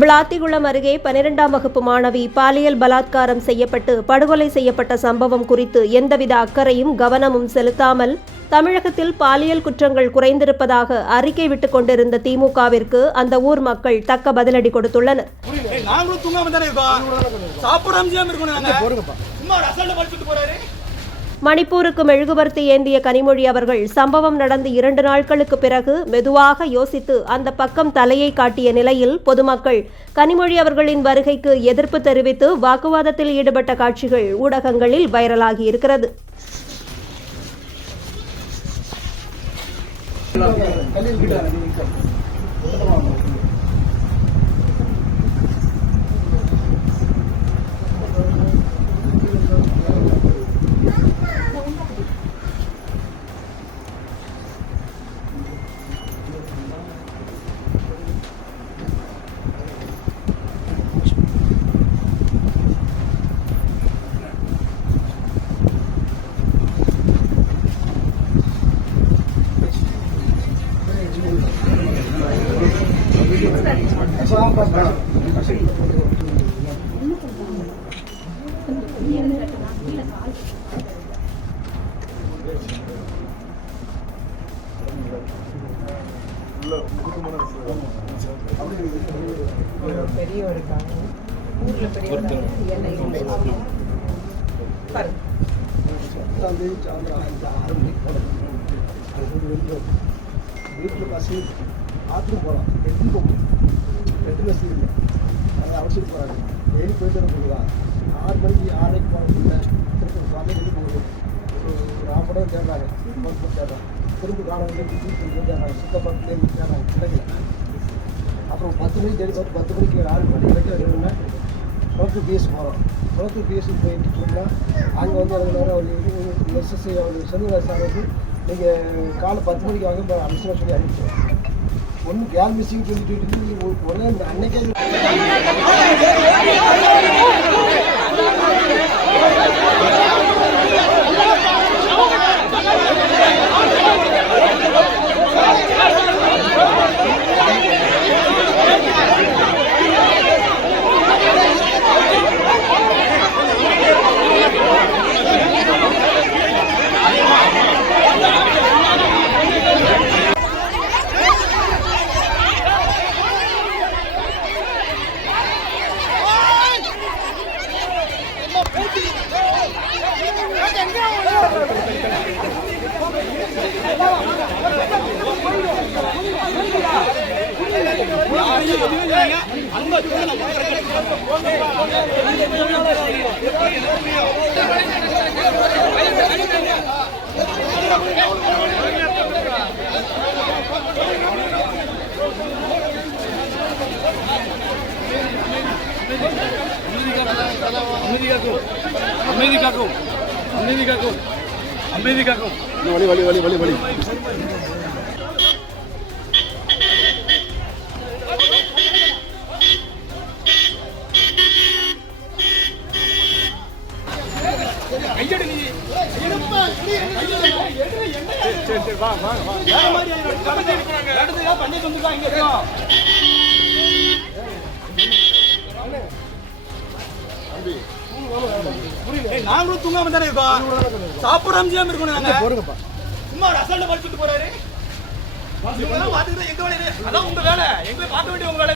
விளாத்திகுளம் அருகே 12ஆம் வகுப்பு மாணவி பாலியல் பலாத்காரம் செய்யப்பட்டு படுகொலை செய்யப்பட்ட சம்பவம் குறித்து எந்தவித அக்கறையும் கவனமும் செலுத்தாமல் தமிழகத்தில் பாலியல் குற்றங்கள் குறைந்திருப்பதாக அறிக்கை விட்டுக் கொண்டிருந்த திமுகவிற்கு அந்த ஊர் மக்கள் தக்க பதிலடி கொடுத்துள்ளனர். மணிப்பூருக்கு மெழுகுவர்த்தி ஏந்திய கனிமொழி அவர்கள் சம்பவம் நடந்து 2 நாட்களுக்கு பிறகு மெதுவாக யோசித்து அந்த பக்கம் தலையை காட்டிய நிலையில் பொதுமக்கள் கனிமொழி அவர்களின் வருகைக்கு எதிர்ப்பு தெரிவித்து வாக்குவாதத்தில் ஈடுபட்ட காட்சிகள் ஊடகங்களில் வைரலாகி இருக்கிறது. வீட்டில் பசி ஆற்றுக்கு போகிறோம், இல்லை அவசியம் போகிறாங்க. டெய்லி போயிட்டு போகுதான் 6 மணிக்கு 6:30 போகிறதில்ல. திருப்பி காலையில் போகுது ஒரு 1/2 மணி நேரம் தேடுறாங்க. தேடுறாங்க திரும்பி காலையில் தேடுறாங்க. சுத்தப்பட்டு தேடுறாங்க, கிடைக்கல. அப்புறம் 10 மணிக்கு தேடி பார்த்து 10 மணிக்கு 6 மணி வரைக்கும் வேணும்னா குளத்தூர் பிஎஸ் போகிறோம். குளத்தூர் பிஎஸ் போயிட்டு போனால் அங்கே வந்து அவர் எஸ்எஸ்ஐ அவர் செல்வராஜ் சார் வந்து நீங்கள் காலை 10 மணிக்கு வாங்க அனுப்பிச்சு சொல்லி அனுப்பிச்சோம். ஒன்று கேல் மிஸ்ஸிங் சொல்லிட்டு உடனே இந்த அன்னைக்கே வழி நாங்களும் தூங்காம தானே இருக்கோம், சாப்பிடாம இருக்கணும். சும்மா ஒரு அசால்ட்டா படிச்சுட்டு போறாரு. எங்க வேலை, அதான் உங்க வேலை, எங்களை பார்க்க வேண்டிய உங்க வேலை.